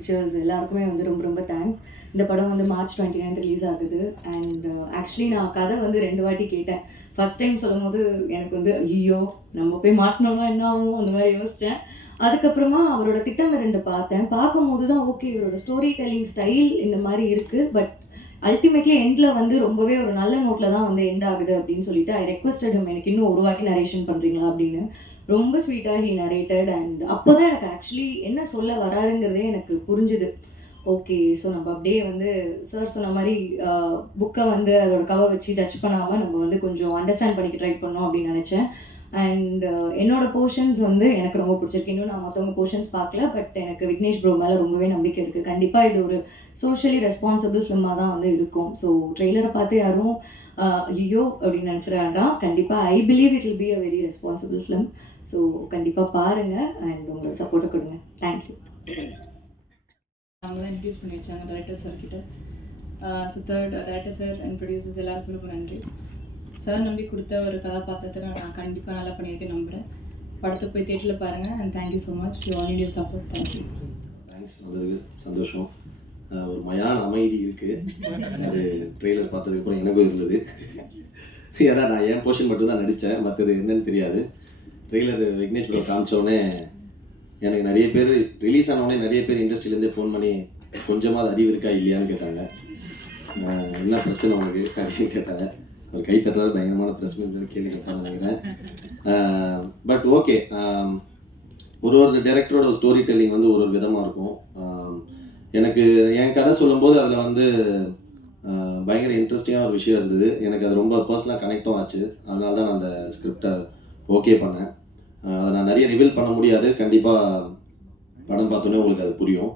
Pictures எல்லாருக்குமே வந்து ரொம்ப ரொம்ப தேங்க்ஸ். இந்த படம் வந்து March 29 ரிலீஸ் ஆகுது. அண்ட் ஆக்சுவலி நான் கதை வந்து 2 வாட்டி கேட்டேன். ஃபர்ஸ்ட் டைம் சொல்லும் போது எனக்கு வந்து ஐயோ நம்ம போய் மாட்டினோம்னா என்ன ஆகும் அந்த மாதிரி யோசித்தேன். அதுக்கப்புறமா அவரோட திட்டம் 2 பார்த்தேன். பார்க்கும்போது தான் ஓகே இவரோட ஸ்டோரி டெல்லிங் ஸ்டைல் இந்த மாதிரி இருக்குது. பட் அல்டிமேட்லி எண்டில் வந்து ரொம்பவே ஒரு நல்ல நோட்டில் தான் வந்து எண்ட் ஆகுது அப்படின்னு சொல்லிட்டு ஐ ரெக்வஸ்டட் எனக்கு இன்னும் ஒரு வாட்டி நரேஷன் பண்ணுறீங்களா அப்படின்னு. ரொம்ப ஸ்வீட்டாக ஹி நரேட்டட். அண்ட் அப்போ தான் எனக்கு ஆக்சுவலி என்ன சொல்ல வராருங்கிறதே எனக்கு புரிஞ்சுது. ஓகே ஸோ நம்ம அப்படியே வந்து சார் சொன்ன மாதிரி புக்கை வந்து அதோட கவர் வச்சு ஜட்ஜ் பண்ணாமல் நம்ம வந்து கொஞ்சம் அண்டர்ஸ்டாண்ட் பண்ணிக்க ட்ரை பண்ணோம் அப்படின்னு நினச்சேன். அண்ட் என்னோட போர்ஷன்ஸ் வந்து எனக்கு ரொம்ப பிடிச்சிருக்கு. இன்னும் நான் மற்றவங்க போர்ஷன்ஸ் பார்க்கல. பட் எனக்கு விக்னேஷ் ப்ரோ மேலே ரொம்பவே நம்பிக்கை இருக்குது. கண்டிப்பாக இது ஒரு சோஷியலி ரெஸ்பான்சிபிள் ஃபிலிமாக தான் வந்து இருக்கும். ஸோ ட்ரெய்லரை பார்த்து யாரும் ஐயோ அப்படின்னு நினச்சிட வேண்டாம். கண்டிப்பாக I believe it will be a very responsible film. So கண்டிப்பாக பாருங்கள் அண்ட் உங்களோட சப்போர்ட்டை கொடுங்க. தேங்க்யூ. அவங்க தான் இன்ட்ரடியூஸ் பண்ணி வச்சாங்க டைரக்டர் சார் கிட்ட. So third director sir and producers எல்லாருக்கும் ரொம்ப நன்றி. சார் நம்பி கொடுத்த ஒரு கதாபாத்திரத்தை நான் கண்டிப்பாக நல்லா பண்ணியிருக்கேன் நம்புகிறேன். படத்தை போய் தேட்டரில் பாருங்கள். And thank you so much you all your support. Thank you. Thanks. வந்ததுக்கு சந்தோஷம். ஒரு மயான அமைதி இருக்குது. அது ட்ரெய்லர் பார்த்ததுக்கப்புறம் எனக்கும் இருந்தது. ஏன்னா நான் என் போர்ஷன் மட்டும் தான் நடித்தேன், மற்றது என்னன்னு தெரியாது. ட்ரெய்லர் விக்னேஷ் ப்ரோ காமிச்சோடனே எனக்கு நிறைய பேர் ரிலீஸ் ஆனோடனே நிறைய பேர் இண்டஸ்ட்ரியிலேருந்தே ஃபோன் பண்ணி கொஞ்சமாவது அறிவு இருக்கா இல்லையான்னு கேட்டாங்க. என்ன பிரச்சனை உனக்கு அப்படின்னு கேட்டாங்க. ஒரு கை தட்டுறது பயங்கரமான பிரச்சனை கேள்வி கேட்பான்னு நினைக்கிறேன். பட் ஓகே, ஒரு டைரக்டரோட ஸ்டோரி டெல்லிங் வந்து ஒரு விதமாக இருக்கும். எனக்கு என் கதை சொல்லும்போது அதில் வந்து பயங்கர இன்ட்ரெஸ்டிங்கான ஒரு விஷயம் இருந்தது. எனக்கு அது ரொம்ப பர்சனலாக கனெக்டும் ஆச்சு. அதனால தான் நான் அந்த ஸ்கிரிப்டை ஓகே பண்ணேன். அதை நான் நிறைய ரிவீல் பண்ண முடியாது. கண்டிப்பாக படம் பார்த்தோன்னே உங்களுக்கு அது புரியும்.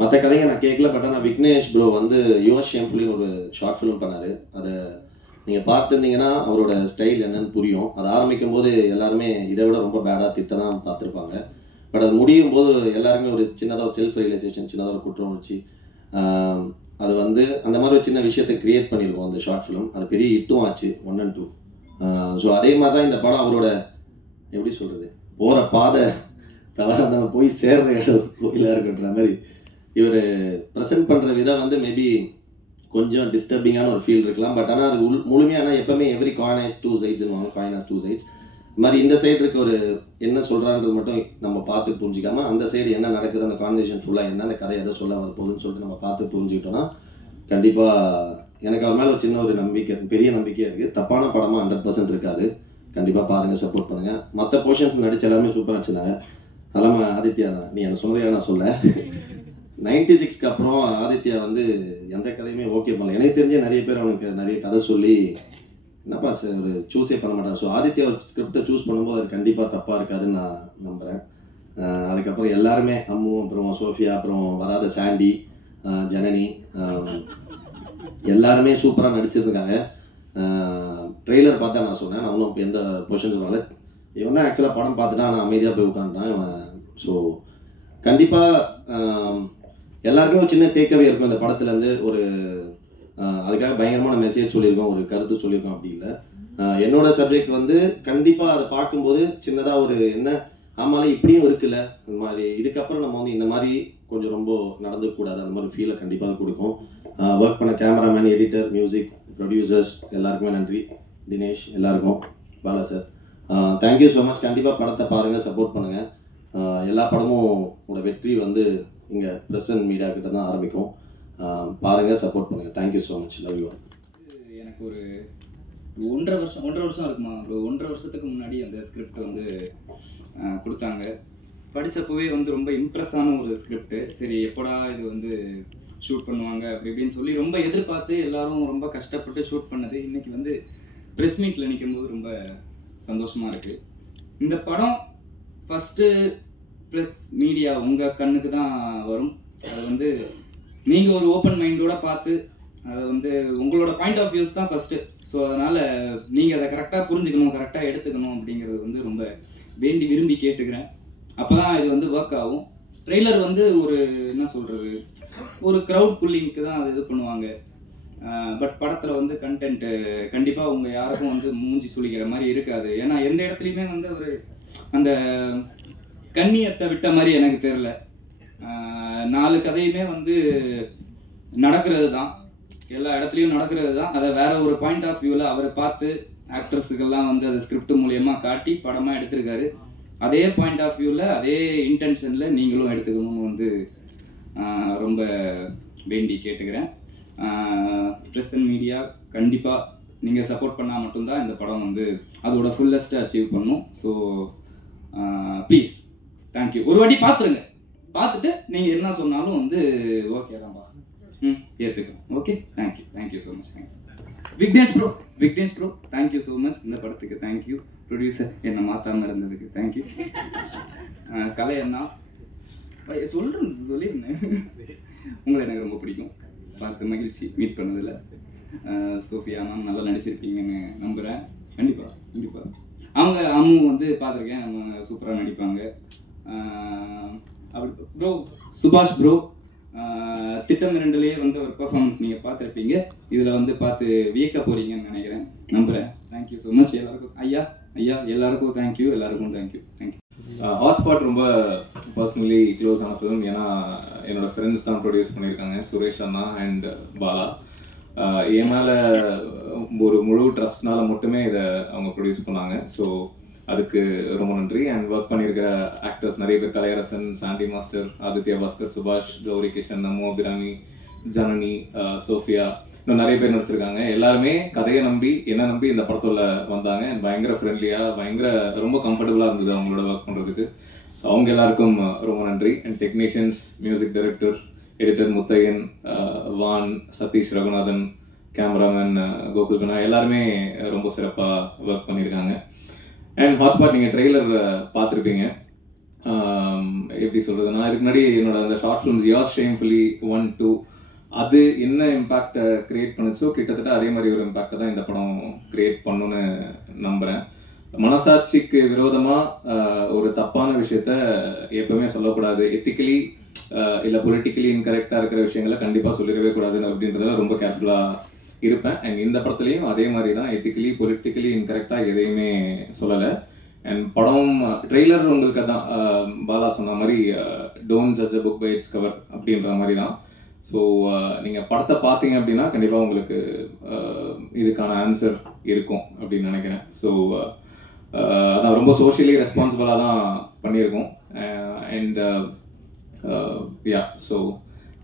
மற்ற கதைங்க நான் கேட்கல. பட் ஆனால் விக்னேஷ் ப்ரோ வந்து யுவர் ஷேம்ஃபுல்லின்னு ஒரு ஷார்ட் ஃபிலிம் பண்ணார். அதை நீங்கள் பார்த்துருந்தீங்கன்னா அவரோட ஸ்டைல் என்னன்னு புரியும். அது ஆரம்பிக்கும் போது எல்லாருமே இதை விட ரொம்ப பேடாக திட்ட தான் பார்த்துருப்பாங்க. பட் அது முடியும் போது எல்லாருமே ஒரு சின்னதாக ஒரு செல்ஃப் ரியலைசேஷன், சின்னதாக ஒரு குற்றம் உணர்ச்சி, அது வந்து அந்த மாதிரி ஒரு சின்ன விஷயத்தை கிரியேட் பண்ணியிருக்கோம் அந்த ஷார்ட் ஃபிலிம். அது பெரிய ஹிட்டும் ஆச்சு 1 and 2. ஸோ அதே மாதிரி தான் இந்த படம் அவரோட எப்படி சொல்கிறது, போகிற பாதை தவறாக நம்ம போய் சேர்ற இடம் கோயிலாக இருக்குன்ற மாதிரி இவர் ப்ரெசென்ட் பண்ணுற விதம் வந்து மேபி கொஞ்சம் டிஸ்டர்பிங்கான ஒரு ஃபீல் இருக்கலாம். பட் ஆனால் அது முழுமையான எப்பவுமே every coin has 2 sides, coin has 2 sides. இது மாதிரி இந்த சைடு இருக்க ஒரு என்ன சொல்கிறான்றது மட்டும் நம்ம பார்த்து புரிஞ்சிக்காமல் அந்த சைடு என்ன நடக்குது, அந்த கான்வர்சேஷன் ஃபுல்லாக என்ன, அந்த கதை எதை சொல்ல வரப்போகுதுன்னு சொல்லிட்டு நம்ம பார்த்து புரிஞ்சுக்கிட்டோன்னா கண்டிப்பாக எனக்கு அவர் மேலே ஒரு சின்ன ஒரு நம்பிக்கை, பெரிய நம்பிக்கையாக இருக்குது. தப்பான படமாக 100% இருக்காது. கண்டிப்பாக பாருங்கள், சப்போர்ட் பண்ணுங்கள். மற்ற போர்ஷன்ஸ் நடிச்சு எல்லாமே சூப்பராக நடிச்சிருந்தாங்க. அதெல்லாம் ஆதித்யா தான், நீ என்ன சொன்னதையா நான் சொல்ல 96க்கு அப்புறம் ஆதித்யா வந்து எந்த கதையுமே ஓகே பண்ணல. எனக்கு தெரிஞ்ச நிறைய பேர் அவனுக்கு நிறைய கதை சொல்லி என்னப்பா சார் ஒரு சூஸே பண்ண மாட்டாங்க. ஸோ ஆதித்யா ஒரு ஸ்கிரிப்டை சூஸ் பண்ணும்போது அது கண்டிப்பாக தப்பாக இருக்காதுன்னு நான் நம்புகிறேன். அதுக்கப்புறம் எல்லாருமே அம்மு, அப்புறம் சோஃபியா, அப்புறம் வராத சாண்டி, ஜனனி, எல்லாருமே சூப்பராக நடிச்சிருக்காங்க. ட்ரெய்லர் பார்த்தா நான் சொன்னேன், நான் இன்னும் எந்த பொசிஷன் சொன்னால இவன் தான் ஆக்சுவலாக படம் பார்த்துட்டா நான் அமைதியாக போய் உட்காந்துட்டான் இவன். ஸோ கண்டிப்பாக எல்லாருக்குமே ஒரு சின்ன டேக்அவே இருக்கும் இந்த படத்துலேருந்து. ஒரு அதுக்காக பயங்கரமான மெசேஜ் சொல்லியிருக்கோம், ஒரு கருத்து சொல்லியிருக்கோம் அப்படி இல்லை. என்னோட சப்ஜெக்ட் வந்து கண்டிப்பாக அதை பார்க்கும்போது சின்னதாக ஒரு என்ன ஆமாலே இப்படியும் இருக்குல்ல, இந்த மாதிரி இதுக்கப்புறம் நம்ம வந்து இந்த மாதிரி கொஞ்சம் ரொம்ப நடந்துக்கூடாது, அந்த மாதிரி ஃபீலை கண்டிப்பாக கொடுக்கும். ஒர்க் பண்ண கேமராமேன், எடிட்டர், மியூசிக், ப்ரொடியூசர்ஸ் எல்லாருக்குமே நன்றி. தினேஷ் எல்லாருக்கும், Bala sir thank you so much. கண்டிப்பாக படத்தை பாருங்கள், சப்போர்ட் பண்ணுங்கள். எல்லா படமும் உங்களோட வெற்றி வந்து இங்கே ப்ரெஸ் அண்ட் மீடியா கிட்ட தான் ஆரம்பிக்கும். பாருங்கள், சப்போர்ட் பண்ணுங்கள். Thank you so much. Love you. எனக்கு ஒரு 1.5 வருஷம் இருக்குமா, ஒரு 1.5 வருஷத்துக்கு முன்னாடி அந்த ஸ்கிரிப்ட் வந்து கொடுத்தாங்க. படித்தப்போவே வந்து ரொம்ப இம்ப்ரெஸ்ஸான ஒரு ஸ்கிரிப்ட். சரி எப்போடா இது வந்து ஷூட் பண்ணுவாங்க அப்படி இப்படின்னு சொல்லி ரொம்ப எதிர்பார்த்து எல்லாரும் ரொம்ப கஷ்டப்பட்டு ஷூட் பண்ணது இன்றைக்கி வந்து ப்ரெஸ் மீட்டில் நிற்கும்போது ரொம்ப சந்தோஷமாக இருக்குது. இந்த படம் ஃபஸ்ட்டு ப்ரெஸ் மீடியா உங்கள் கண்ணுக்கு தான் வரும். அது வந்து நீங்கள் ஒரு ஓப்பன் மைண்டோட பார்த்து அதை வந்து உங்களோட பாயிண்ட் ஆஃப் வியூஸ் தான் ஃபஸ்ட்டு. ஸோ அதனால் நீங்கள் அதை கரெக்டாக புரிஞ்சுக்கணும், கரெக்டாக எடுத்துக்கணும் அப்படிங்கிறது வந்து ரொம்ப வேண்டி விரும்பி கேட்டுக்கிறேன். அப்போ தான் இது வந்து ஒர்க் ஆகும். ட்ரெய்லர் வந்து ஒரு என்ன சொல்கிறது, ஒரு க்ரௌட் புல்லிங்க்கு தான் அது இது பண்ணுவாங்க. பட் படத்தில் வந்து கண்டென்ட்டு கண்டிப்பாக உங்கள் யாருக்கும் வந்து மூஞ்சி சுளிக்கிற மாதிரி இருக்காது. ஏன்னா எந்த இடத்துலையுமே வந்து ஒரு அந்த கண்ணியத்தை விட்ட மாதிரி எனக்கு தெரில. 4 கதையுமே வந்து நடக்கிறது தான், எல்லா இடத்துலையும் நடக்கிறது தான். அதை வேற ஒரு பாயிண்ட் ஆஃப் வியூவில் அவரை பார்த்து ஆக்ட்ரஸுக்கெல்லாம் வந்து அதை ஸ்கிரிப்ட் மூலியமாக காட்டி படமாக எடுத்திருக்காரு. அதே பாயிண்ட் ஆஃப் வியூவில் அதே இன்டென்ஷனில் நீங்களும் எடுத்துக்கணும்னு வந்து ரொம்ப வேண்டி கேட்டுக்கிறேன். ப்ரெஸ் அண்ட் மீடியா கண்டிப்பாக நீங்கள் சப்போர்ட் பண்ணால் மட்டும்தான் இந்த படம் வந்து அதோட ஃபுல்லஸ்ட்டை அச்சீவ் பண்ணும். So please thank you. ஒரு வாட்டி பார்த்துருங்க, பார்த்துட்டு நீங்கள் என்ன சொன்னாலும் வந்து ஓகே தான்ப்பா, ஏற்றுக்கிறோம். Okay, thank you so much. Thank you Vignesh bro thank you so much. இந்த படத்துக்கு தேங்க்யூ. ப்ரொடியூசர் என்னை மாற்றாமல் இருந்ததுக்கு தேங்க்யூ. கலை அண்ணா சொல்லியிருந்தேன், உங்களை எனக்கு ரொம்ப பிடிக்கும், பார்த்து மகிழ்ச்சி மீட் பண்ணதில். சோஃபியா மேம் நல்லா நடிச்சிருப்பீங்கன்னு நம்புகிறேன். கண்டிப்பாக அவங்க அம்மு வந்து பார்த்துருக்கேன், நம்ம சூப்பராக நடிப்பாங்க. அப்படி ப்ரோ சுபாஷ் ப்ரோ திட்டம் 2லயே வந்து ஒரு பெர்ஃபார்மன்ஸ் நீங்கள் பார்த்துருப்பீங்க, இதில் வந்து பார்த்து வியக்க போகிறீங்கன்னு நினைக்கிறேன், நம்புகிறேன். தேங்க்யூ ஸோ மச் எல்லாருக்கும். ஐயா எல்லாருக்கும் தேங்க்யூ. ஹாட்ஸ்பாட் ரொம்ப பர்சனலி க்ளோஸ் ஆன ஃபிலிம். ஏன்னா என்னோட ஃப்ரெண்ட்ஸ் தான் ப்ரொடியூஸ் பண்ணியிருக்காங்க, சுரேஷ் அண்ணா அண்ட் பாலா. என் மேலே ஒரு முழு ட்ரஸ்ட்னால மட்டுமே இதை அவங்க ப்ரொடியூஸ் பண்ணாங்க. ஸோ அதுக்கு ரொம்ப நன்றி. அண்ட் ஒர்க் பண்ணியிருக்கிற ஆக்டர்ஸ் நிறைய பேர், கலையரசன், சாண்டி மாஸ்டர், ஆதித்யா பாஸ்கர், சுபாஷ், கௌரி கிஷன், நமோ அபிராமி, ஜனனி, சோஃபியா, இன்னும் நிறைய பேர் நடிச்சிருக்காங்க. எல்லாருமே கதையை நம்பி என்ன நம்பி இந்த படத்துல வந்தாங்க. பயங்கர ஃப்ரெண்ட்லியாக ரொம்ப கம்ஃபர்டபுளாக இருந்தது அவங்களோட ஒர்க் பண்ணுறதுக்கு. ஸோ அவங்க எல்லாருக்கும் ரொம்ப நன்றி. And technicians, music director, editor Muthaiyan, வான், சதீஷ் ரகுநாதன், கேமராமேன் கோகுல் கண்ணா, எல்லாருமே ரொம்ப சிறப்பாக ஒர்க் பண்ணியிருக்காங்க. அண்ட் ஹாட்ஸ்பாட் நீங்கள் ட்ரெய்லர் பார்த்துருப்பீங்க. எப்படி சொல்கிறதுனா, இதுக்கு முன்னாடி என்னோட அந்த ஷார்ட் ஃபிலிம்ஸ் யாஸ் ஷேம்ஃபுல்லி 1, 2 அது என்ன இம்பேக்டை கிரியேட் பண்ணுச்சோ கிட்டத்தட்ட அதே மாதிரி ஒரு இம்பேக்டை தான் இந்த படம் கிரியேட் பண்ணுன்னு நம்புகிறேன். மனசாட்சிக்கு விரோதமாக ஒரு தப்பான விஷயத்த எப்பவுமே சொல்லக்கூடாது. எத்திக்கலி இல்லை பொலிட்டிக்கலி இன்கரெக்டாக இருக்கிற விஷயங்களை கண்டிப்பாக சொல்லிடவே கூடாது அப்படின்றதுல ரொம்ப கேர்ஃபுல்லாக இருப்பேன். அண்ட் இந்த படத்துலையும் அதே மாதிரி தான் எத்திக்கலி பொலிட்டிக்கலி இன்கரெக்டாக எதையுமே சொல்லலை. அண்ட் படம் ட்ரெய்லர் உங்களுக்கு அதான் பாலா சொன்ன மாதிரி don't judge a book by its cover அப்படின்ற மாதிரி தான். ஸோ நீங்கள் படத்தை பார்த்தீங்க அப்படின்னா கண்டிப்பாக உங்களுக்கு இதுக்கான ஆன்சர் இருக்கும் அப்படின்னு நினைக்கிறேன். ஸோ அதான் ரொம்ப சோஷியலி ரெஸ்பான்சிபிளாக தான் பண்ணியிருக்கோம். And so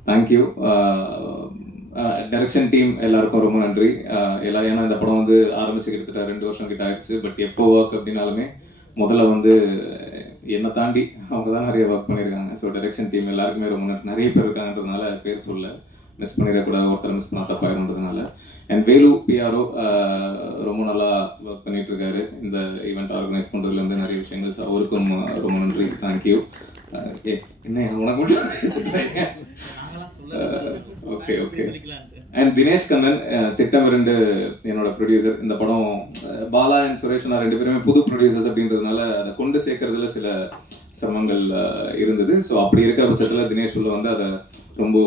thank you. Direction team எல்லாருக்கும் ரொம்ப நன்றி. ஏன்னா இந்த படம் வந்து ஆரம்பிச்சு கிட்டத்தட்ட 2 வருஷம் கிட்ட ஆயிடுச்சு. பட் எப்போ ஒர்க் அப்படின்னாலுமே முதல்ல வந்து என்னை தாண்டி அவங்க தான் நிறைய ஒர்க் பண்ணியிருக்காங்க. ஸோ டைரக்ஷன் டீம் எல்லாருக்குமே ரொம்ப நிறைய பேர் இருக்காங்கன்றதுனால பேர் சொல்ல மிஸ் பண்ணிடக்கூடாது, ஒருத்தர் மிஸ் பண்ணால் தப்பாயிருன்றதுனால. அண்ட் வேலு பிஆர்ஓ ரொம்ப நல்லா ஒர்க் பண்ணிட்டு இருக்காரு இந்த ஈவெண்ட் ஆர்கனைஸ் பண்ணுறதுலேருந்து நிறைய விஷயங்கள். ஸோ அவருக்கும் ரொம்ப நன்றி, தேங்க்யூ. என்ன உனக்கு ஓகே. அண்ட் தினேஷ் கண்ணன் திட்டம் 2 என்னோட ப்ரொடியூசர். இந்த படம் பாலா அண்ட் சுரேஷ் 2 பேருமே புது ப்ரொடியூசர்ஸ் அப்படின்றதுனால அதை கொண்டு சேர்க்கறதுல சில சிரமங்கள் இருந்தது. ஸோ அப்படி இருக்கிற பட்சத்தில் தினேஷ் உள்ள வந்து அதை ரொம்ப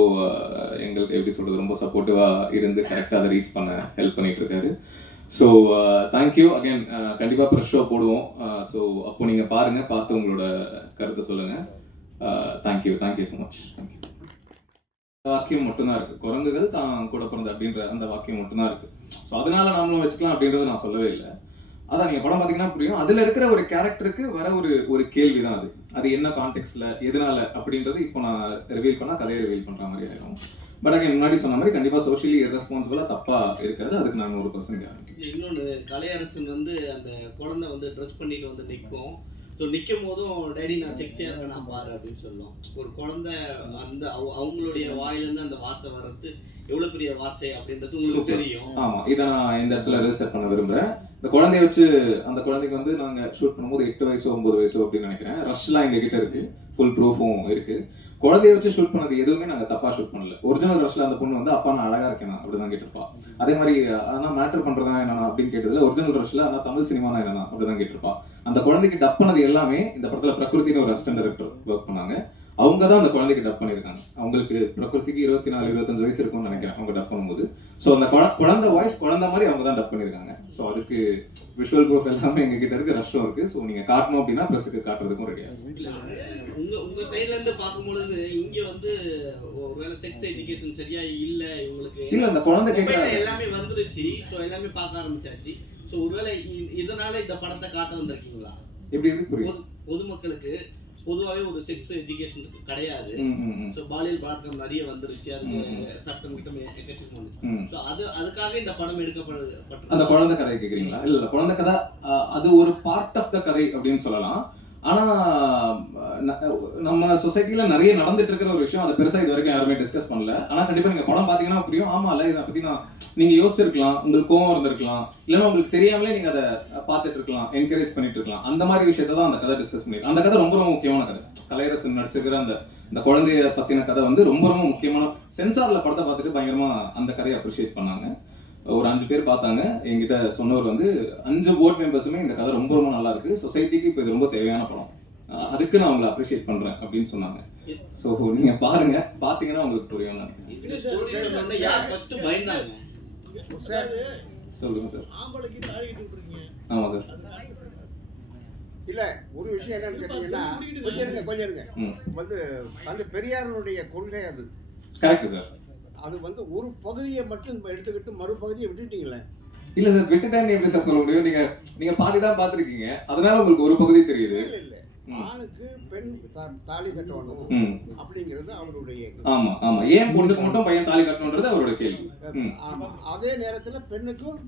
எங்களுக்கு எப்படி சொல்றது ரொம்ப சப்போர்ட்டிவாக இருந்து கரெக்டாக அதை ரீச் பண்ண ஹெல்ப் பண்ணிட்டு இருக்காரு. So thank you again. கண்டிப்பாக ப்ரெஷ் ஷோ போடுவோம். ஸோ அப்போ நீங்கள் பாருங்கள், பார்த்து உங்களோட கருத்தை சொல்லுங்கள். Thank you so much. தேங்க்யூ. வாக்கியம் மட்டும்தான் இருக்கு, குரங்குகள் தான் கூட பிறந்த அப்படின்ற அந்த வாக்கியம் மட்டும்தான் இருக்கு. ஸோ அதனால நாமளும் வச்சுக்கலாம் அப்படின்றத நான் சொல்லவே இல்லை. அதான் நீங்க படம் பார்த்தீங்கன்னா புரியும். அதுல இருக்கிற ஒரு கேரக்டருக்கு வர ஒரு கேள்வி தான் அது என்ன கான்டெக்ட்ல எதனால அப்படின்றது இப்போ நான் ரிவீல் பண்ணா கதையை ரிவீல் பண்ற மாதிரி ஆயிடும். பட் அங்கே முன்னாடி சொன்ன மாதிரி கண்டிப்பா சோஷியலி இர்ரெஸ்பான்சிபிளா தப்பா இருக்கிறது, அதுக்கு நான் 100% கேரண்டி. இன்னொன்று, கலையரசன் வந்து அந்த குழந்தை வந்து ட்ரெஸ் பண்ணிட்டு வந்து நிற்கும். ஸோ நிற்கும் போதும் டேடி நான் செக்ஸியாக இருக்கேன் நான் பாரு அப்படின்னு சொல்லுவோம். ஒரு குழந்தை அந்த அவங்களுடைய வாயிலிருந்து அந்த வார்த்தை வர்றது எவ்வளோ பெரிய வார்த்தை அப்படின்றது உங்களுக்கு தெரியும். ஆமாம், இதை நான் இந்த இடத்துல ரிசர்ச் பண்ண விரும்புகிறேன். இந்த குழந்தைய வச்சு அந்த குழந்தைக்கு வந்து நாங்கள் ஷூட் பண்ணும்போது 8 வயசோ 9 வயசோ அப்படின்னு நினைக்கிறேன். ரஷ்லாம் எங்ககிட்ட இருக்கு, ஃபுல் ப்ரூஃபும் இருக்கு. குழந்தைய வச்சு ஷூட் பண்ணது எதுவுமே நாங்கள் தப்பா ஷூட் பண்ணல. ஒரிஜினல் ரஷ்ல அந்த பொண்ணு வந்து அப்பா நான் அழகா இருக்கேன் அப்படிதான் கேட்டிருப்பா. அதே மாதிரி ஆனால் மேட்டர் பண்றதா என்னன்னா அப்படின்னு கேட்டதுல ஒரிஜினல் ரஷ்ல ஆனால் தமிழ் சினிமானா என்னன்னா அப்படிதான் கேட்டிருப்பா. அந்த குழந்தைக்கு டப் பண்ணது எல்லாமே இந்த படத்துல பிரகிருத்தின்னு ஒரு அசிஸ்டன்ட் டைரக்டர் ஒர்க் பண்ணாங்க. அவங்க தான் அந்த குழந்தைக்கு டப் பண்ணியிருக்காங்க. அவங்களுக்கு பிரகிருதிக்கு 24-25 வயசு இருக்கும்னு நினைக்கிறேன் அவங்க டப் பண்ணும்போது. ஸோ அந்த குழந்தை வாய்ஸ் குழந்தை மாதிரி அவங்க தான் டப் பண்ணியிருக்காங்க. ஸோ அதுக்கு விஷுவல் ப்ரூஃப் எல்லாமே எங்ககிட்ட இருக்கு, ரஷ்டும் இருக்கு. ஸோ நீங்க காட்டணும் அப்படின்னா ப்ரெஸ்ஸுக்கு காட்டுறதுக்கும் ரெடியாக. உங்க சைட்ல இருந்து பார்க்கும்பொழுது இங்க வந்து ஒருவேளை செக்ஸ் எஜுகேஷன் சரியா இல்ல இவங்களுக்கு, இல்ல அந்த குழந்தை கேட்கற எல்லாமே வந்துருச்சு, ஸோ எல்லாமே பார்க்க ஆரம்பிச்சாச்சு. ஸோ ஒருவேளை இதனால இந்த படத்தை காட்ட வந்திருக்கீங்களா? எப்படி இருக்கு புரியுது. பொதுமக்களுக்கு பொதுவாகவே ஒரு செக்ஸ் எஜுகேஷன் கிடையாது. ஸோ பாலியல் பலாத்காரம் நிறைய வந்துருச்சு, அதுக்கு சட்டம் கிட்டம் எக்கச்சக்கம் வந்துச்சு. ஸோ அதுக்காக இந்த படம் எடுக்கப்பட்டது. அந்த குழந்தை கதை கேக்குறீங்களா? இல்ல குழந்தை கதை அது ஒரு பார்ட் ஆஃப் த கதை அப்படின்னு சொல்லலாம். ஆனா நம்ம சொசைட்டில நிறைய நடந்துட்டு இருக்கிற ஒரு விஷயம், அதை பெருசா இது வரைக்கும் யாருமே டிஸ்கஸ் பண்ணல. ஆனா கண்டிப்பா நீங்க படம் பாத்தீங்கன்னா புரியும். ஆமா இல்ல இதை பத்தி நீங்க யோசிச்சிருக்கலாம், உங்களுக்கு கோவம் இருந்திருக்கலாம், இல்லைன்னா உங்களுக்கு தெரியாமலே நீங்க அதை பார்த்துட்டு இருக்கலாம், என்கரேஜ் பண்ணிட்டு இருக்கலாம். அந்த மாதிரி விஷயத்தை தான் அந்த கதை டிஸ்கஸ் பண்ணிருக்கு. அந்த கதை ரொம்ப ரொம்ப முக்கியமான கதை. கலையரசன் நடிச்சிருக்கிற அந்த குழந்தைய பத்தின கதை வந்து ரொம்ப ரொம்ப முக்கியமான. சென்சார்ல படத்தை பார்த்துட்டு பயங்கரமா அந்த கதையை அப்ரிஷியேட் பண்ணாங்க. ஒரு 5 பேர் பார்த்தாங்க. என்கிட்ட சொன்னவர் வந்து 5 போர்ட் மெம்பர்ஸுமே இந்த கதை ரொம்ப ரொம்ப நல்லா இருக்கு, சொசைட்டிக்கு இப்போ இது ரொம்ப தேவையான படம், அதுக்கு நான் உங்களை அப்ரிஷியேட் பண்றேன் அப்படின்னு சொன்னாங்க. ஸோ நீங்க பாருங்க, பாத்தீங்கன்னா உங்களுக்கு புரியும். சொல்லுங்க சார். ஆமா சார். இல்ல ஒரு விஷயம் என்னன்னு கேட்டீங்கன்னா, கொஞ்சம் இருங்க வந்து அந்த பெரியாருடைய கொள்கை அது கரெக்ட் சார். அது வந்து ஒரு பகுதியை மட்டும் எடுத்துக்கிட்டு மறுபகுதியை விட்டுட்டீங்களே. இல்ல சார், விட்டுட்டேன்னு எப்படி சார் சொல்ல முடியும்? நீங்க பாதி தான் பாத்திருக்கீங்க, அதனால உங்களுக்கு ஒரு பகுதி தெரியுது. இல்ல ஆணுக்கு பெண் தாலி கட்டணும் அப்படிங்கிறது அவருடைய. ஆமா ஆமா, ஏன் பொண்ணுக்கு மட்டும் பையன் தாலி கட்டணும்ன்றது அவரோட கேள்வி. ஆமா, அதே நேரத்துல பெண்ணுக்கும்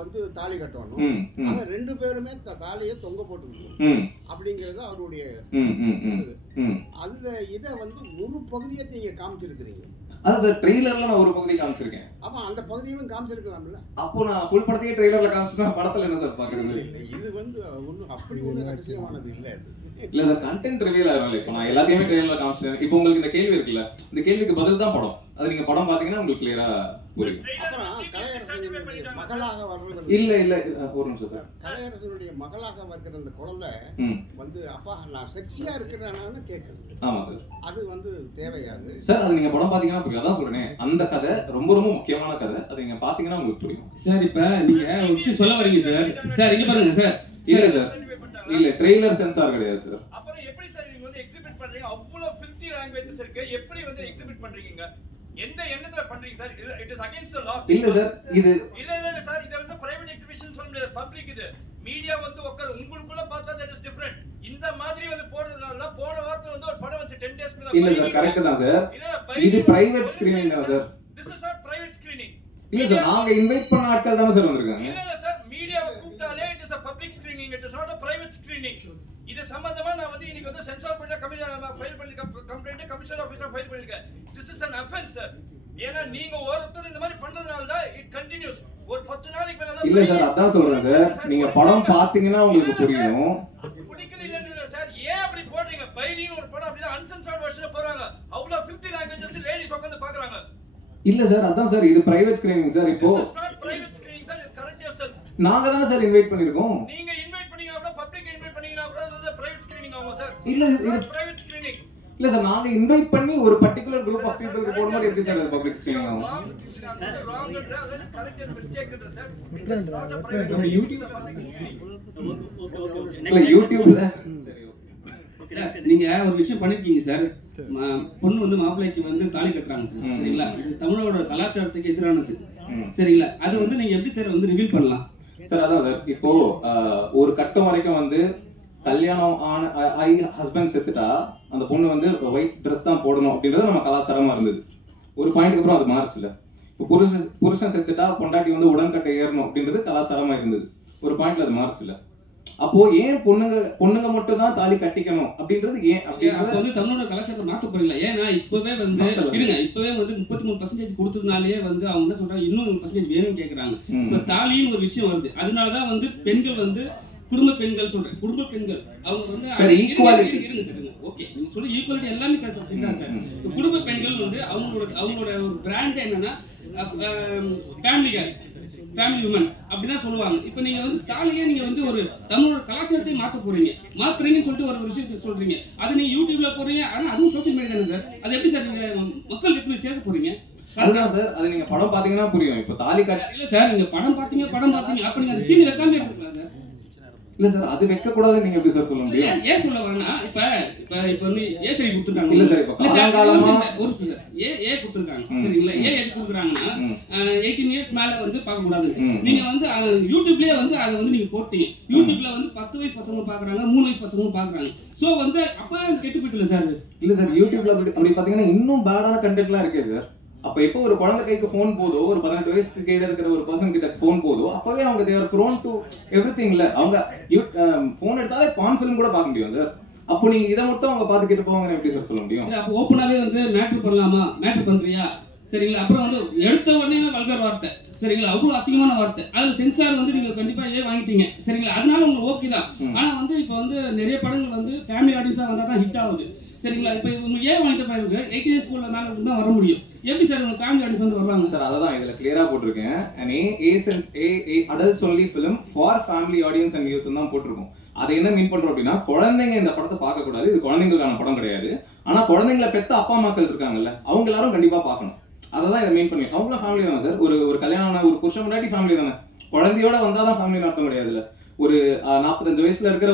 வந்து தாலி கட்டணும், ஆனா 2 பேருமே தாலியை தொங்க போட்டுக்கணும் அப்படிங்கிறது அவருடைய. அந்த இதை வந்து ஒரு பகுதியை நீங்க காமிச்சிருக்கிறீங்க. அதான் சார், ட்ரெய்லர்ல நான் ஒரு பகுதி காமிச்சிருக்கேன். ஆமா, அந்த பகுதியும் காமிச்சிருக்கலாம்ல. அப்போ நான் ஃபுல் படத்தையே ட்ரெய்லர்ல காமிச்சிட்டா படத்துல என்ன சார் பாக்குறது? இது வந்து ஒன்னும் அப்படி ஒன்றும் ரகசியமானது இல்ல. இல்ல சார், கண்டென்ட் ரிவீல் ஆயிரும். இப்போ நான் எல்லாத்தையுமே ட்ரெய்லர்ல காமிச்சிட்டேன். இப்போ உங்களுக்கு இந்த கேள்வி இருக்குல்ல, இந்த கேள்விக்கு பதில் தான் படம். அது நீங்க படம் பாத்தீங்கன்னா உங்களுக்கு கிளியரா புரியும். அப்புறம் கலையரசனுடைய மகளாக வர்றது இல்ல ஒரு நிமிஷம் சார். கலையரசனுடைய மகளாக வருகிற அந்த குழந்தை வந்து அப்பா நான் செக்ஸியா இருக்கிறேன்னு கேட்குது. ஆமா சார், அது வந்து தேவையாது சார். அது நீங்க படம் பாத்தீங்கன்னா புரியும். அதான் சொல்றேன், அந்த கதை ரொம்ப ரொம்ப முக்கியமான கதை. அது நீங்க பாத்தீங்கன்னா உங்களுக்கு புரியும் சார். இப்ப நீங்க ஒரு விஷயம் சொல்ல வரீங்க சார். சார் இங்க பாருங்க சார். இல்ல சார், இல்ல ட்ரெய்லர் சென்சார் கிடையாது சார். அப்புறம் எப்படி சார் நீங்க வந்து எக்ஸிபிட் பண்றீங்க? அவ்வளவு 50 லாங்குவேஜஸ் இருக்கு, எப்படி வந்து எக்ஸிபிட் பண்றீங்க? எந்த எண்ணத்துல பண்றீங்க sir? It is against the law. இல்ல சார், இது இல்ல சார், இது வந்து பிரைவேட் எக்ஸிபிஷன் சொல்ல முடியாது, பப்ளிக். இது மீடியா வந்து உட்கார உங்களுக்குள்ள பார்த்தா தட் இஸ் டிஃபரண்ட். இந்த மாதிரி வந்து போறதுனால போன வாரத்துல வந்து ஒரு படம் வந்து 10 days மேல. இல்ல சார், கரெக்ட் தான் சார். இது பிரைவேட் ஸ்கிரீனிங் தான் sir. This is not private screening. இல்ல சார், நாங்க இன்வைட் பண்ண ஆட்கள் தான சார் வந்திருக்காங்க. இல்ல சார், மீடியாவை கூப்பிட்டாலே it is a public screening, it is not a private screening. இது சம்பந்தமா நான் வந்து இன்னைக்கு வந்து சென்சார் பண்ண ஃபைல் பண்ணி கம்ப்ளைண்ட் கமிஷனர் ஆபீஸ்ல ஃபைல் பண்ணிருக்கேன். This is an offense sir. ஏன்னா நீங்க ஒருத்தர் இந்த மாதிரி பண்றதுனால தான் இட் கண்டினியூஸ். ஒரு 10 நாளைக்கு மேல. இல்ல சார், அதான் சொல்றேன் சார். நீங்க படம் பாத்தீங்கன்னா உங்களுக்கு புரியும். புடிக்குது இல்லன்னு சார், ஏன் அப்படி போடுறீங்க? பைரின்னு ஒரு படம் அப்படிதான் அன்சென்சார்ட் வெர்ஷன்ல போறாங்க. அவ்வளவு 50 லாங்குவேஜஸ் லேடிஸ் உட்கார்ந்து பாக்குறாங்க. இல்ல சார், அதான் சார், இது பிரைவேட் ஸ்கிரீனிங் சார். இப்போ private screening sir, correct your self. நாங்க தான சார் இன்வைட் பண்ணிருக்கோம். நீங்க இன்வைட் பண்ணீங்க கூட பப்ளிக் இன்வைட் பண்ணீங்க கூட அது பிரைவேட் ஸ்கிரீனிங் ஆகும் சார். இல்ல இது பிரைவேட் ஸ்கிரீனிங். இல்ல சார், நாங்க இன்வைட் பண்ணி ஒரு பர்టిక్యులர் குரூப் ஆஃப் பீப்பிள்க்கு போடும்போது எப்படி சார் பப்ளிக் ஸ்கிரீனிங் ஆகும்? யூடியூப்ல நீங்க ஒரு விஷயம் பண்ணிருக்கீங்க சார். பொண்ணு வந்து மாப்பிள்ளைக்கு வந்து தாலி கட்டுறாங்க சார், சரிங்களா? இது தமிழோட கலாச்சாரத்துக்கு எதிரானது, சரிங்களா? அது வந்து நீங்க எப்படி சார் வந்து ரிவீல் பண்ணலாம் சார்? அதான் சார், இப்போ ஒரு கட்டம் வரைக்கும் வந்து கல்யாணம் ஹஸ்பண்ட் செத்துட்டா அந்த பொண்ணு வந்து ஒயிட் ட்ரெஸ் தான் போடணும் அப்படின்றது நம்ம கலாச்சாரமா இருந்தது. ஒரு பாயிண்ட்க்கு அப்புறம் அது மாறுச்சுல. இப்போ புருஷன் செத்துட்டா பொண்டாட்டி வந்து உடன்கட்டை ஏறணும் அப்படின்றது கலாச்சாரமா இருந்தது. ஒரு பாயிண்ட்ல அது மாறுச்சுல. அப்போ ஏன் பொண்ணுங்க மட்டும் தான் தாலி கட்டிக்கணும் அப்படின்றது ஏன்? அப்ப வந்து தமிழோட கலாச்சாரத்தை மாத்த போறீங்களா? ஏன்னா இப்பவே வந்து இருங்க, இப்பவே வந்து 33% கொடுத்ததுனாலே வந்து அவங்க என்ன சொல்றாங்க, இன்னும் 1% வேணும்னு கேக்குறாங்க. இப்ப தாலின்னு ஒரு விஷயம் வருது, அதனாலதான் வந்து பெண்கள் வந்து குடும்ப பெண்கள் சொல்றேன், குடும்ப பெண்கள் அவங்க வந்து ஈக்குவாலிட்டி இருங்க சார். ஓகே, நீங்க சொல்ற ஈக்குவாலிட்டி எல்லாமே கரெக்ட் சார். குடும்ப பெண்கள் வந்து அவங்களோட ஒரு பிராண்ட் என்னன்னா ஃபேமிலி கேர். ஃபேமிலி உமன் அப்படிதான் சொல்லுவாங்க. இப்போ நீங்க வந்து தாலியே நீங்க வந்து ஒரு தமிழோட கலாச்சாரத்தை மாத்துறீங்கன்னு சொல்லிட்டு ஒரு விஷயத்தை சொல்றீங்க. அது நீங்க யூடியூப்ல போறீங்க, ஆனா அதுவும் சோசியல் மீடியா தானே சார். அது எப்படி சார் நீங்க மக்கள் எப்படி சேர்க்க போறீங்க? அதுதான் சார், அது நீங்க படம் பாத்தீங்கன்னா புரியும். இப்போ தாலி கட்ட இல்ல சார், நீங்க படம் பாத்தீங்க அப்ப நீங்க அந்த சீன் வைக்காம எடுத்துக்கலாம் சார். இல்ல சார், அது வைக்க கூடாது நீங்க எப்படி சார் சொல்ல முடியும்? ஏன் சொல்ல வரேன்னா இப்ப வந்து ஏ சரி கொடுத்துருக்காங்க. இல்ல சார், இப்ப காலகாலமா ஒரு சார் ஏ கொடுத்துருக்காங்க சரிங்களா. ஏ எது கொடுக்குறாங்கன்னா 18 இயர்ஸ் மேல வந்து பார்க்க கூடாது. நீங்க வந்து யூடியூப்லயே வந்து அதை வந்து நீங்க போட்டீங்க. யூடியூப்ல வந்து 10 வயசு பசங்க பாக்குறாங்க, 3 வயசு பசங்க பாக்குறாங்க. சோ வந்து அப்ப கெட்டு போயிட்டு சார். இல்ல சார், யூடியூப்ல அப்படி பாத்தீங்கன்னா இன்னும் பேடான கண்டென்ட்லாம் இருக்கே சார். அப்ப எப்போ ஒரு குழந்தை கைக்கு போன் போதோ, ஒரு 18 வயசுக்கு கீழே இருக்கிற ஒரு பர்சன் கிட்ட போன் போதோ, அப்பவே அவங்க தேவர் ப்ரோன் டு எவ்ரிதிங். இல்ல அவங்க போன் எடுத்தாலே பான் ஃபிலிம் கூட பார்க்க முடியும் சார். அப்போ நீங்க இதை மட்டும் அவங்க பாத்துக்கிட்டு போவாங்கன்னு எப்படி சார் சொல்ல முடியும்? அப்போ ஓப்பனாவே வந்து மேட்ரு பண்ணலாமா, மேட்ரு பண்றியா சரிங்களா. அப்புறம் வந்து எடுத்த உடனே வல்கர் வார்த்தை சரிங்களா, அவ்வளவு அசிங்கமான வார்த்தை. அதுல சென்சார் வந்து நீங்க கண்டிப்பா வாங்கிட்டீங்க சரிங்களா. அதனால உங்களுக்கு ஓகே தான். ஆனா வந்து இப்ப வந்து நிறைய படங்கள் வந்து ஃபேமிலி ஆடியன்ஸா வந்தா தான் ஹிட் ஆகுது சரிங்களா. இப்ப வாங்கிட்ட பையனுக்கு 18 இயர்ஸ் ஸ்கூல்ல மேல தான் வர முடியும். எப்படி சார் உங்க ஃபேமிலி ஆடியன்ஸ் வந்து வருவாங்க சார்? அதான் இதுல கிளியரா போட்டிருக்கேன். Adults only film for family audience and youth தான் போட்டிருக்கோம். அதை என்ன மீன் பண்றோம் அப்படின்னா, குழந்தைங்க இந்த படத்தை பார்க்க கூடாது, இது குழந்தைங்களுக்கான படம் கிடையாது. ஆனா குழந்தைங்களை பெத்த அப்பா அம்மாக்கள் இருக்காங்கல்ல, அவங்க எல்லாரும் கண்டிப்பா பார்க்கணும். அதான் இதை மீன் பண்ணி. அவங்களும் ஃபேமிலி தானே சார். ஒரு கல்யாணம் ஒரு புருஷன் முன்னாடி ஃபேமிலி தானே. குழந்தையோட வந்தாதான் ஃபேமிலி அர்த்தம் கிடையாதுல்ல. ஒரு 45 வயசுல இருக்கிற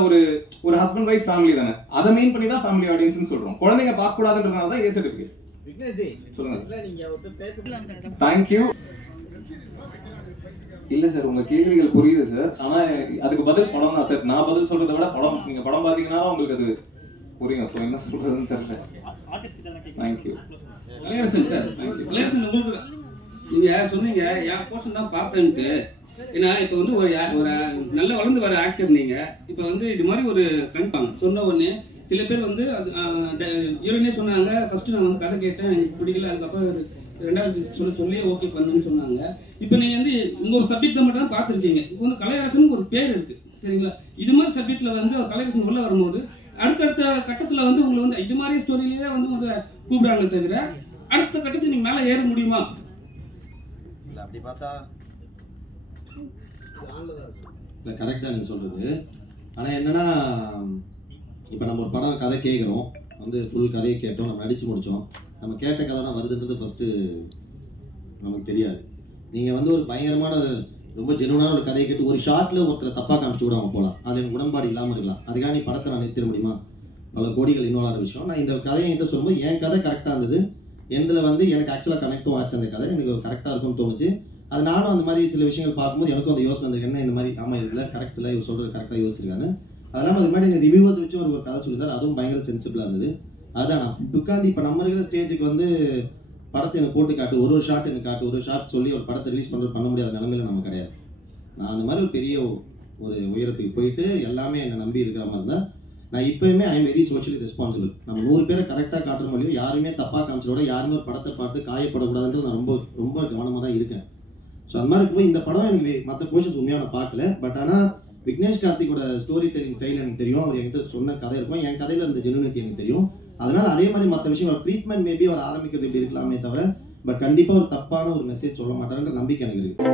ஒரு ஹஸ்பண்ட் ஒய்ஃப் ஃபேமிலி தானே. அதை மீன் பண்ணி தான் ஃபேமிலி ஆடியன்ஸ் சொல்றோம். குழந்தைங்க பார்க்க கூடாதுன்றதுனால தான் ஏ சர்டிஃபிகேட். தேங்க்யூ. இல்ல சார், உங்க கேள்விகள் புரியுது சார். ஆனா அதுக்கு பதில் படம் தான் சார். நான் பதில் சொல்றதை விட படம், நீங்க படம் பாத்தீங்கன்னா உங்களுக்கு அது புரியும். சோ என்ன சொல்றதுன்னு தெரியல. தேங்க்யூ. நீங்க சொன்னீங்க என் போர்ஷன் தான் பார்த்தேன்ட்டு. ஏன்னா இப்ப வந்து ஒரு நல்ல வளர்ந்து வர ஆக்டர் நீங்க. இப்ப வந்து இது மாதிரி ஒரு கண்டிப்பாங்க சொன்ன உடனே சில பேர் வந்து ஹீரோயினே சொன்னாங்க, ஃபர்ஸ்ட் நான் வந்து கதை கேட்டேன், எனக்கு பிடிக்கல, அதுக்கப்புறம் ரெண்டாவது சொல்லியே ஓகே பண்ணுன்னு சொன்னாங்க. இப்போ நீங்க வந்து உங்க ஒரு சப்ஜெக்ட் மட்டும் தான் பார்த்துருக்கீங்க. இப்போ வந்து கலையரசன் ஒரு பேர் இருக்கு சரிங்களா. இது மாதிரி சப்ஜெக்ட்ல வந்து கலையரசன் உள்ள வரும்போது அடுத்தடுத்த கட்டத்துல வந்து உங்களை வந்து இது மாதிரி ஸ்டோரியிலேயே வந்து கூப்பிடாங்களே தவிர அடுத்த கட்டத்துக்கு நீங்க மேல ஏற முடியுமா? இல்ல அப்படி பார்த்தா இல்ல கரெக்ட் தான் நீங்க சொல்றது. ஆனா என்னன்னா, இப்போ நம்ம ஒரு படம் கதை கேட்குறோம், வந்து ஃபுல் கதையை கேட்டோம், நம்ம நடிச்சு முடித்தோம், நம்ம கேட்ட கதை தான் வருதுன்றது ஃபஸ்ட்டு நமக்கு தெரியாது. நீங்கள் வந்து ஒரு பயங்கரமான ரொம்ப ஜெனுவனான ஒரு கதையை கேட்டு ஒரு ஷார்ட்டில் ஒருத்தரை தப்பாக காமிச்சு கூட அவங்க போகலாம். அது எனக்கு உடன்பாடு இல்லாமல் இருக்கலாம். அதுக்காக நீ படத்தை நான் நிறுத்திட முடியுமா? பல கோடிகள் இன்வால்வ் விஷயம். நான் இந்த கதையை என்கிட்ட சொல்லும்போது என் கதை கரெக்டாக இருந்தது. எந்தில் வந்து எனக்கு ஆக்சுவலாக கனெக்டும் ஆச்சு. அந்த கதை எனக்கு கரெக்டாக இருக்கும்னு தோணுச்சு. அது நானும் அந்த மாதிரி சில விஷயங்கள் பார்க்கும்போது எனக்கும் அந்த யோசனை வந்திருக்கு, என்ன இந்த மாதிரி ஆமாம் இதில் கரெக்ட் இல்லை, இவர் சொல்கிறது கரெக்டாக யோசிச்சிருக்காங்க. அதெல்லாம் அதுக்கு முன்னாடி எனக்கு ரிவ்யூவர்ஸ் வச்சு ஒரு கதை சொல்லியிருந்தார், அதுவும் பயங்கர சென்சிபிளாக இருந்தது. அதுதான் நான் உட்காந்து இப்போ நம்ம இருக்கிற ஸ்டேஜுக்கு வந்து படத்தை எனக்கு போட்டு காட்டு, ஒரு ஷார்ட் எனக்கு காட்டு, ஒரு ஷார்ட் சொல்லி ஒரு படத்தை ரிலீஸ் பண்ண முடியாத நிலமையில நம்ம கிடையாது. நான் அந்த மாதிரி ஒரு பெரிய ஒரு உயரத்துக்கு போயிட்டு எல்லாமே என்னை நம்பி இருக்கிற மாதிரி தான். நான் இப்போயுமே I am very socially responsible. நம்ம 100 பேரை கரெக்டாக காட்டுற மாதிரியும் யாருமே தப்பாக காமிச்சதோட யாருமே ஒரு படத்தை பார்த்து காயப்படக்கூடாதுன்றது நான் ரொம்ப ரொம்ப கவனமாக தான் இருக்கேன். ஸோ அந்த மாதிரி இருக்கும்போது இந்த படம் எனக்கு மற்ற போர்ஷன்ஸ் உண்மையாக நான் பார்க்கல. பட் ஆனால் விக்னேஷ் கார்த்திகோட ஸ்டோரி டெல்லிங் ஸ்டைல் எனக்கு தெரியும். அவர் என்கிட்ட சொன்ன கதை இருக்கும், என் கதையில் இருந்த ஜெனுனிட்டி எனக்கு தெரியும். அதனால அதே மாதிரி மற்ற விஷயம் ஒரு ட்ரீட்மெண்ட் மேபி அவர் ஆரம்பிக்கிறது இப்படி இருக்கலாமே தவிர பட் கண்டிப்பாக ஒரு தப்பான ஒரு மெசேஜ் சொல்ல மாட்டாருன்ற நம்பிக்கை எனக்கு இருக்கு.